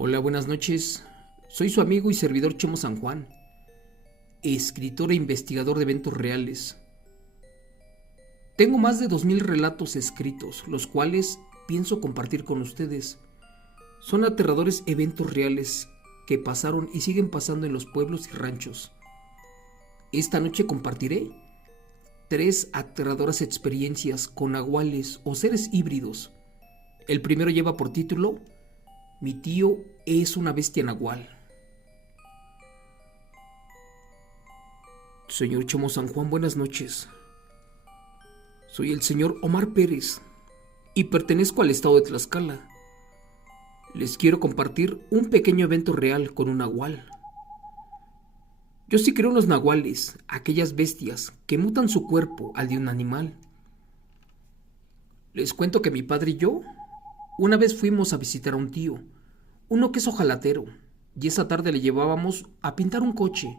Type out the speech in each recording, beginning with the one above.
Hola, buenas noches. Soy su amigo y servidor Chemo San Juan, escritor e investigador de eventos reales. Tengo más de 2000 relatos escritos, los cuales pienso compartir con ustedes. Son aterradores eventos reales que pasaron y siguen pasando en los pueblos y ranchos. Esta noche compartiré 3 aterradoras experiencias con nahuales o seres híbridos. El primero lleva por título Mi tío es una bestia nahual. Señor Chemo San Juan, buenas noches. Soy el señor Omar Pérez y pertenezco al estado de Tlaxcala. Les quiero compartir un pequeño evento real con un nahual. Yo sí creo en los nahuales, aquellas bestias que mutan su cuerpo al de un animal. Les cuento que mi padre y yo una vez fuimos a visitar a un tío, uno que es ojalatero, y esa tarde le llevábamos a pintar un coche.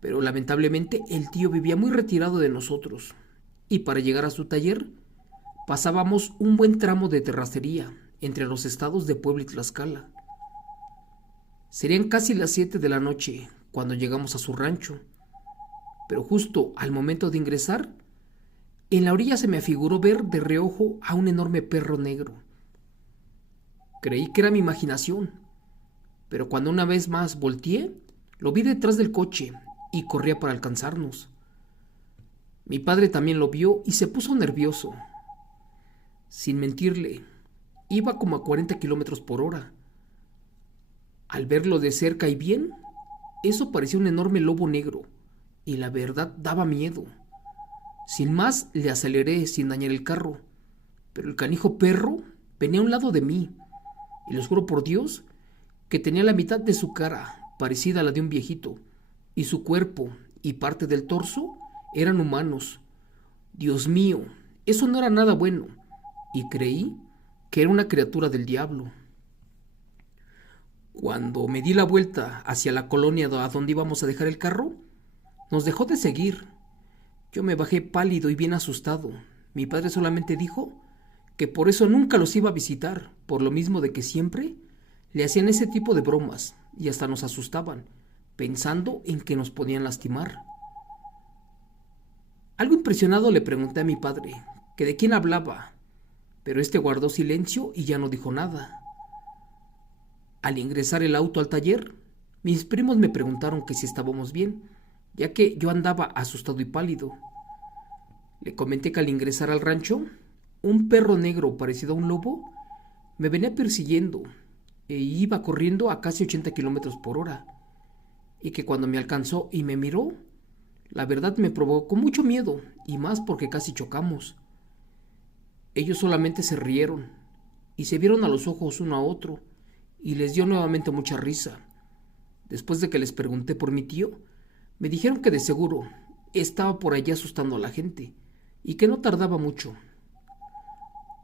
Pero lamentablemente el tío vivía muy retirado de nosotros, y para llegar a su taller pasábamos un buen tramo de terracería entre los estados de Puebla y Tlaxcala. Serían casi las 7 de la noche cuando llegamos a su rancho, pero justo al momento de ingresar, en la orilla se me afiguró ver de reojo a un enorme perro negro. Creí que era mi imaginación, pero cuando una vez más volteé, lo vi detrás del coche y corría para alcanzarnos. Mi padre también lo vio y se puso nervioso. Sin mentirle, iba como a 40 kilómetros por hora. Al verlo de cerca y bien, eso parecía un enorme lobo negro, y la verdad daba miedo. Sin más, le aceleré sin dañar el carro, pero el canijo perro venía a un lado de mí, y les juro por Dios que tenía la mitad de su cara parecida a la de un viejito, y su cuerpo y parte del torso eran humanos. Dios mío, eso no era nada bueno, y creí que era una criatura del diablo. Cuando me di la vuelta hacia la colonia a donde íbamos a dejar el carro, nos dejó de seguir. Yo me bajé pálido y bien asustado. Mi padre solamente dijo que por eso nunca los iba a visitar, por lo mismo de que siempre le hacían ese tipo de bromas y hasta nos asustaban, pensando en que nos podían lastimar. Algo impresionado le pregunté a mi padre que de quién hablaba, pero este guardó silencio y ya no dijo nada. Al ingresar el auto al taller, mis primos me preguntaron que si estábamos bien, ya que yo andaba asustado y pálido. Le comenté que al ingresar al rancho, un perro negro parecido a un lobo me venía persiguiendo e iba corriendo a casi 80 kilómetros por hora, y que cuando me alcanzó y me miró, la verdad me provocó mucho miedo, y más porque casi chocamos. Ellos solamente se rieron y se vieron a los ojos uno a otro, y les dio nuevamente mucha risa. Después de que les pregunté por mi tío, me dijeron que de seguro estaba por allí asustando a la gente y que no tardaba mucho.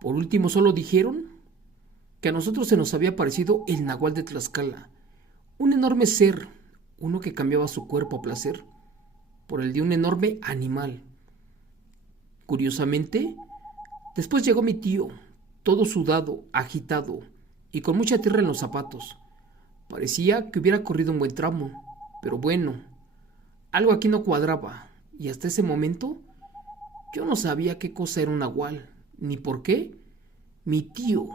Por último solo dijeron que a nosotros se nos había parecido el nahual de Tlaxcala, un enorme ser, uno que cambiaba su cuerpo a placer por el de un enorme animal. Curiosamente, después llegó mi tío, todo sudado, agitado y con mucha tierra en los zapatos. Parecía que hubiera corrido un buen tramo, pero bueno, algo aquí no cuadraba, y hasta ese momento yo no sabía qué cosa era un nahual, ni por qué. Mi tío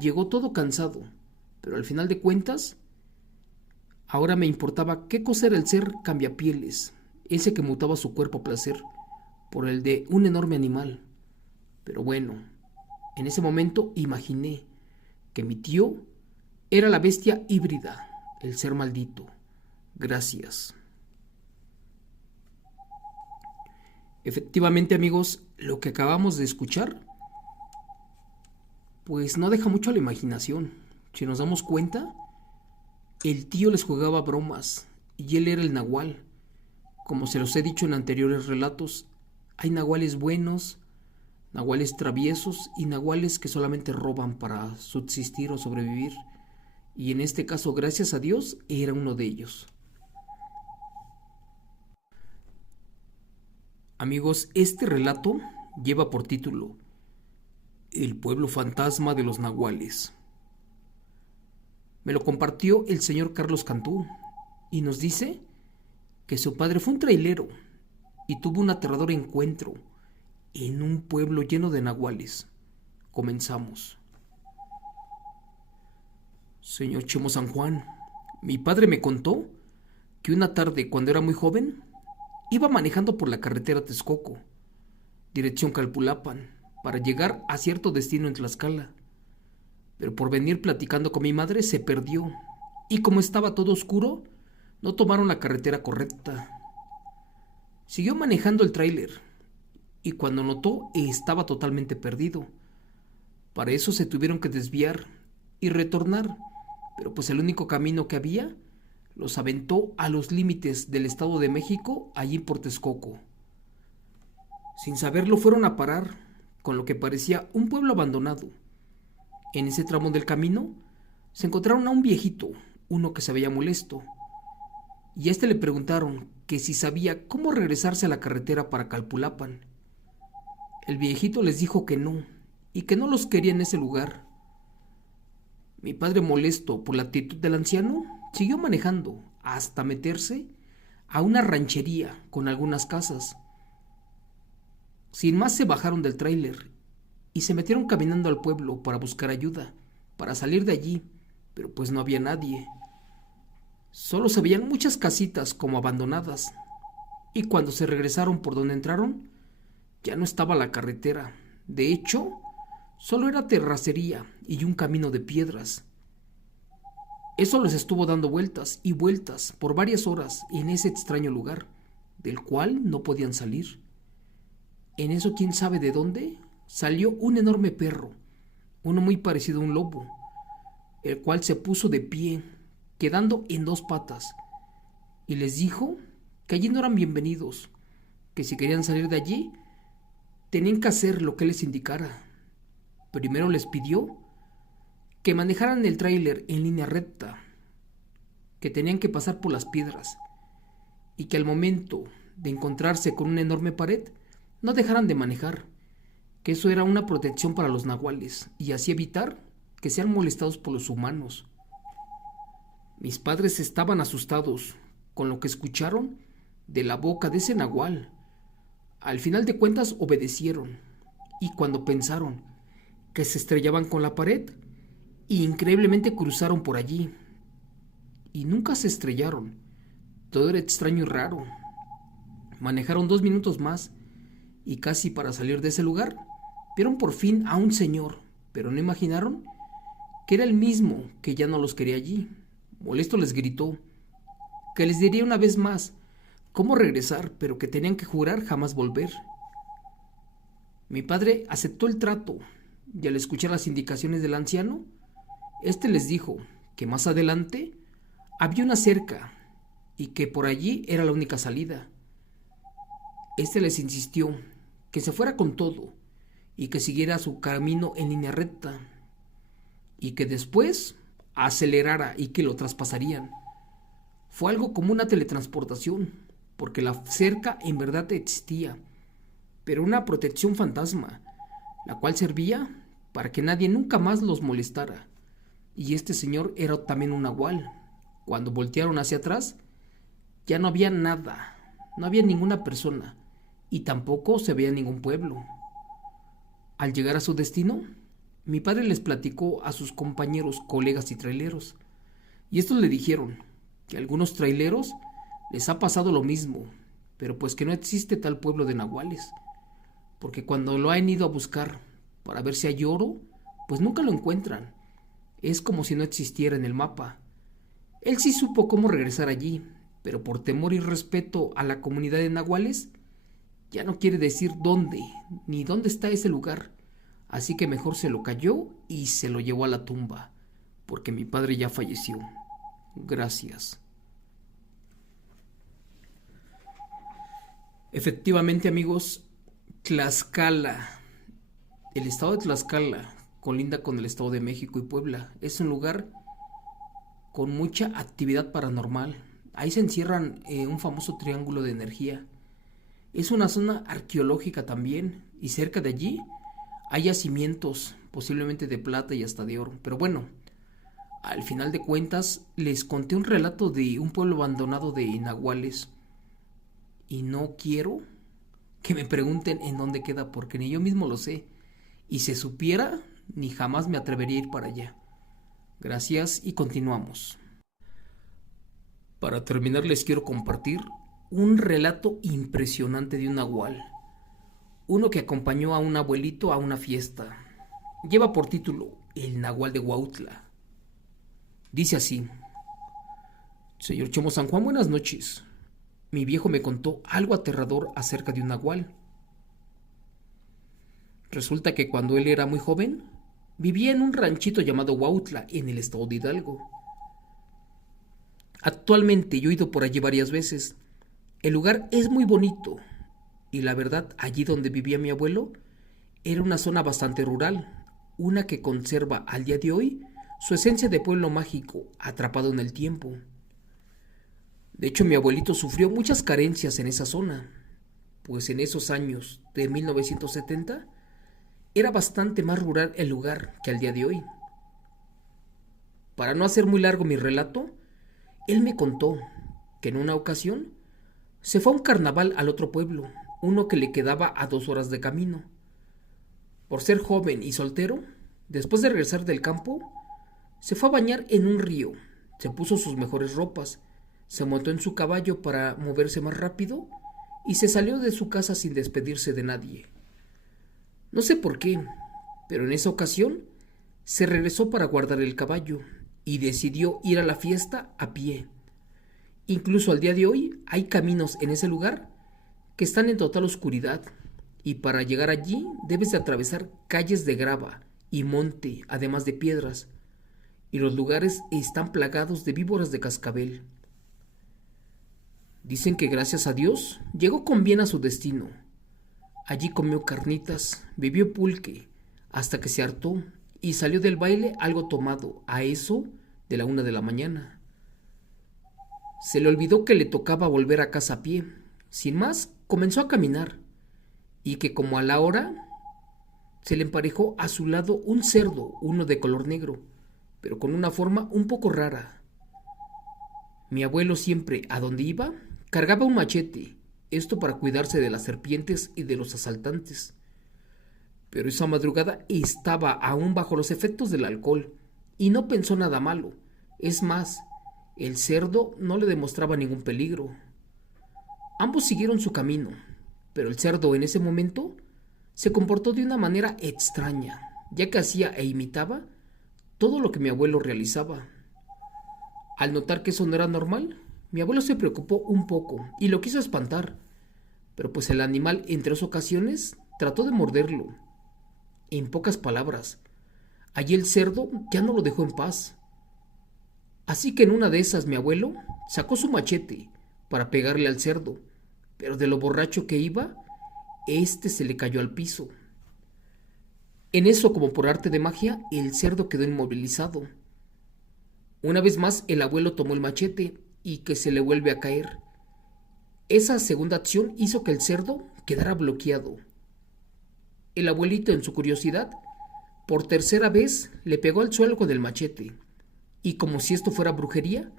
llegó todo cansado, pero al final de cuentas, ahora me importaba qué cosa era el ser cambiapieles, ese que mutaba su cuerpo a placer por el de un enorme animal. Pero bueno, en ese momento imaginé que mi tío era la bestia híbrida, el ser maldito. Gracias. Efectivamente, amigos, lo que acabamos de escuchar, pues no deja mucho a la imaginación. Si nos damos cuenta, el tío les jugaba bromas y él era el nahual. Como se los he dicho en anteriores relatos, hay nahuales buenos, nahuales traviesos y nahuales que solamente roban para subsistir o sobrevivir. Y en este caso, gracias a Dios, era uno de ellos. Amigos, este relato lleva por título El pueblo fantasma de los nahuales. Me lo compartió el señor Carlos Cantú y nos dice que su padre fue un trailero y tuvo un aterrador encuentro en un pueblo lleno de nahuales. Comenzamos. Señor Chemo San Juan, mi padre me contó que una tarde, cuando era muy joven, iba manejando por la carretera Texcoco, dirección Calpulapan, para llegar a cierto destino en Tlaxcala. Pero por venir platicando con mi madre se perdió, y como estaba todo oscuro, no tomaron la carretera correcta. Siguió manejando el tráiler, y cuando notó estaba totalmente perdido. Para eso se tuvieron que desviar y retornar, pero pues el único camino que había los aventó a los límites del Estado de México, allí por Texcoco. Sin saberlo fueron a parar con lo que parecía un pueblo abandonado. En ese tramo del camino se encontraron a un viejito, uno que se veía molesto, y a este le preguntaron que si sabía cómo regresarse a la carretera para Calpulapan. El viejito les dijo que no, y que no los quería en ese lugar. Mi padre, molesto por la actitud del anciano, siguió manejando hasta meterse a una ranchería con algunas casas. Sin más se bajaron del tráiler y se metieron caminando al pueblo para buscar ayuda, para salir de allí, pero pues no había nadie. Solo se veían muchas casitas como abandonadas, y cuando se regresaron por donde entraron, ya no estaba la carretera. De hecho, solo era terracería y un camino de piedras. Eso les estuvo dando vueltas y vueltas por varias horas en ese extraño lugar, del cual no podían salir. En eso, quién sabe de dónde, salió un enorme perro, uno muy parecido a un lobo, el cual se puso de pie, quedando en dos patas, y les dijo que allí no eran bienvenidos, que si querían salir de allí, tenían que hacer lo que les indicara. Primero les pidió que manejaran el tráiler en línea recta, que tenían que pasar por las piedras, y que al momento de encontrarse con una enorme pared, no dejaran de manejar, que eso era una protección para los nahuales, y así evitar que sean molestados por los humanos. Mis padres estaban asustados con lo que escucharon de la boca de ese nahual. Al final de cuentas obedecieron, y cuando pensaron que se estrellaban con la pared, increíblemente cruzaron por allí. Y nunca se estrellaron. Todo era extraño y raro. Manejaron 2 minutos más, y casi para salir de ese lugar, vieron por fin a un señor, pero no imaginaron que era el mismo que ya no los quería allí. Molesto les gritó que les diría una vez más cómo regresar, pero que tenían que jurar jamás volver. Mi padre aceptó el trato, y al escuchar las indicaciones del anciano, este les dijo que más adelante había una cerca y que por allí era la única salida. Este les insistió que se fuera con todo y que siguiera su camino en línea recta, y que después acelerara y que lo traspasarían. Fue algo como una teletransportación, porque la cerca en verdad existía, pero una protección fantasma, la cual servía para que nadie nunca más los molestara. Y este señor era también un nahual. Cuando voltearon hacia atrás, ya no había nada, no había ninguna persona, y tampoco se veía ningún pueblo. Al llegar a su destino, mi padre les platicó a sus compañeros, colegas y traileros, y estos le dijeron que a algunos traileros les ha pasado lo mismo, pero pues que no existe tal pueblo de nahuales, porque cuando lo han ido a buscar para ver si hay oro, pues nunca lo encuentran. Es como si no existiera en el mapa. Él sí supo cómo regresar allí, pero por temor y respeto a la comunidad de nahuales, ya no quiere decir dónde, ni dónde está ese lugar. Así que mejor se lo cayó y se lo llevó a la tumba, porque mi padre ya falleció. Gracias. Efectivamente, amigos, Tlaxcala, el estado de Tlaxcala, colinda con el estado de México y Puebla. Es un lugar con mucha actividad paranormal. Ahí se encierran un famoso triángulo de energía. Es una zona arqueológica también, y cerca de allí hay yacimientos, posiblemente de plata y hasta de oro. Pero bueno, Al final de cuentas, les conté un relato de un pueblo abandonado de nahuales. Y no quiero que me pregunten en dónde queda, porque ni yo mismo lo sé. Y si supiera, ni jamás me atrevería a ir para allá. Gracias y continuamos. Para terminar les quiero compartir un relato impresionante de un nahual. Uno que acompañó a un abuelito a una fiesta. Lleva por título El Nahual de Huautla. Dice así: Señor Chomo San Juan, buenas noches. Mi viejo me contó algo aterrador acerca de un nahual. Resulta que cuando él era muy joven, vivía en un ranchito llamado Huautla, en el estado de Hidalgo. Actualmente yo he ido por allí varias veces. El lugar es muy bonito y la verdad, allí donde vivía mi abuelo, era una zona bastante rural, una que conserva al día de hoy su esencia de pueblo mágico atrapado en el tiempo. De hecho, mi abuelito sufrió muchas carencias en esa zona, pues en esos años de 1970 era bastante más rural el lugar que al día de hoy. Para no hacer muy largo mi relato, él me contó que en una ocasión se fue a un carnaval al otro pueblo, uno que le quedaba a 2 horas de camino. Por ser joven y soltero, después de regresar del campo, se fue a bañar en un río, se puso sus mejores ropas, se montó en su caballo para moverse más rápido y se salió de su casa sin despedirse de nadie. No sé por qué, pero en esa ocasión se regresó para guardar el caballo y decidió ir a la fiesta a pie. Incluso al día de hoy hay caminos en ese lugar que están en total oscuridad y para llegar allí debes de atravesar calles de grava y monte, además de piedras, y los lugares están plagados de víboras de cascabel. Dicen que gracias a Dios llegó con bien a su destino. Allí comió carnitas, bebió pulque, hasta que se hartó y salió del baile algo tomado, a eso de la 1 de la mañana. Se le olvidó que le tocaba volver a casa a pie. Sin más, comenzó a caminar, y que como a la hora se le emparejó a su lado un cerdo, uno de color negro, pero con una forma un poco rara. Mi abuelo siempre, a donde iba, cargaba un machete, esto para cuidarse de las serpientes y de los asaltantes. Pero esa madrugada estaba aún bajo los efectos del alcohol y no pensó nada malo. Es más, el cerdo no le demostraba ningún peligro. Ambos siguieron su camino, pero el cerdo en ese momento se comportó de una manera extraña, ya que hacía e imitaba todo lo que mi abuelo realizaba. Al notar que eso no era normal, mi abuelo se preocupó un poco y lo quiso espantar, pero pues el animal en 3 ocasiones trató de morderlo. En pocas palabras, allí el cerdo ya no lo dejó en paz. Así que en una de esas mi abuelo sacó su machete para pegarle al cerdo, pero de lo borracho que iba, este se le cayó al piso. En eso, como por arte de magia, el cerdo quedó inmovilizado. Una vez más el abuelo tomó el machete y que se le vuelve a caer. Esa segunda acción hizo que el cerdo quedara bloqueado. El abuelito, en su curiosidad, por tercera vez le pegó al suelo con el machete, y como si esto fuera brujería,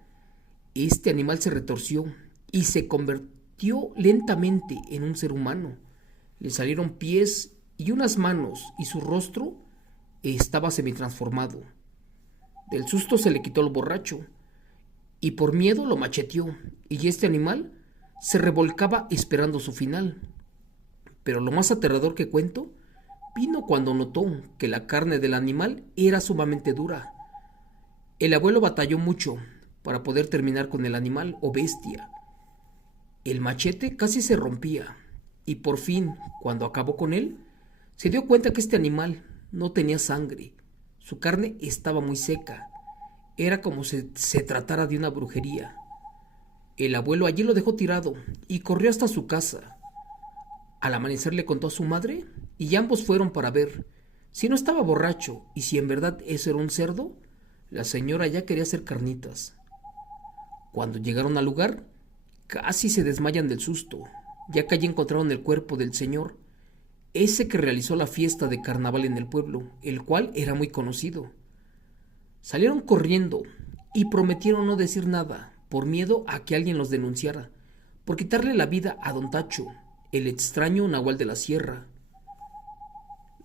este animal se retorció y se convirtió lentamente en un ser humano. Le salieron pies y unas manos, y su rostro estaba semitransformado. Del susto se le quitó el borracho, y por miedo lo macheteó, y este animal se revolcaba esperando su final. Pero lo más aterrador que cuento vino cuando notó que la carne del animal era sumamente dura. El abuelo batalló mucho para poder terminar con el animal o bestia. El machete casi se rompía, y por fin, cuando acabó con él, se dio cuenta que este animal no tenía sangre. Su carne estaba muy seca. Era como si se tratara de una brujería. El abuelo allí lo dejó tirado y corrió hasta su casa. Al amanecer le contó a su madre y ambos fueron para ver si no estaba borracho y si en verdad eso era un cerdo. La señora ya quería hacer carnitas. Cuando llegaron al lugar, casi se desmayan del susto, ya que allí encontraron el cuerpo del señor, ese que realizó la fiesta de carnaval en el pueblo, el cual era muy conocido. Salieron corriendo y prometieron no decir nada por miedo a que alguien los denunciara por quitarle la vida a don Tacho, el extraño Nahual de la Sierra.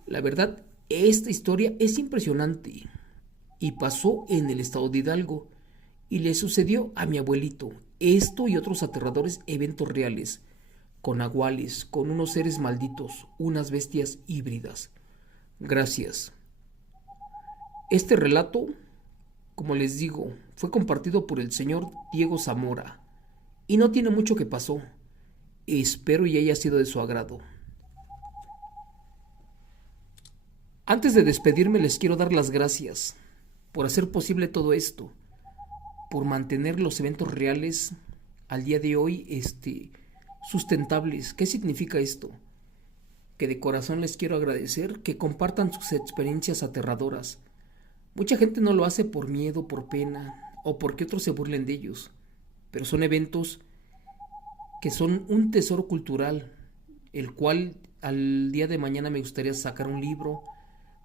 La verdad, esta historia es impresionante y pasó en el estado de Hidalgo y le sucedió a mi abuelito. Esto y otros aterradores eventos reales, con nahuales, con unos seres malditos, unas bestias híbridas. Gracias. Este relato, como les digo, fue compartido por el señor Diego Zamora y no tiene mucho que pasó. Espero y haya sido de su agrado. Antes de despedirme les quiero dar las gracias por hacer posible todo esto, por mantener los eventos reales al día de hoy sustentables. ¿Qué significa esto? Que de corazón les quiero agradecer que compartan sus experiencias aterradoras. Mucha gente no lo hace por miedo, por pena o porque otros se burlen de ellos, pero son eventos que son un tesoro cultural, el cual al día de mañana me gustaría sacar un libro,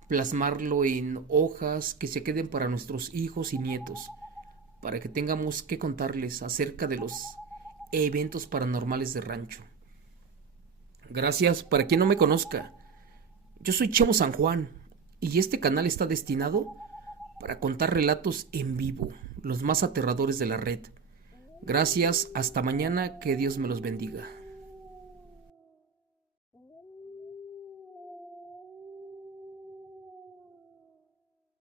plasmarlo en hojas que se queden para nuestros hijos y nietos, para que tengamos que contarles acerca de los eventos paranormales de rancho. Gracias. Para quien no me conozca, yo soy Chemo San Juan y este canal está destinado para contar relatos en vivo, los más aterradores de la red. Gracias, hasta mañana, que Dios me los bendiga.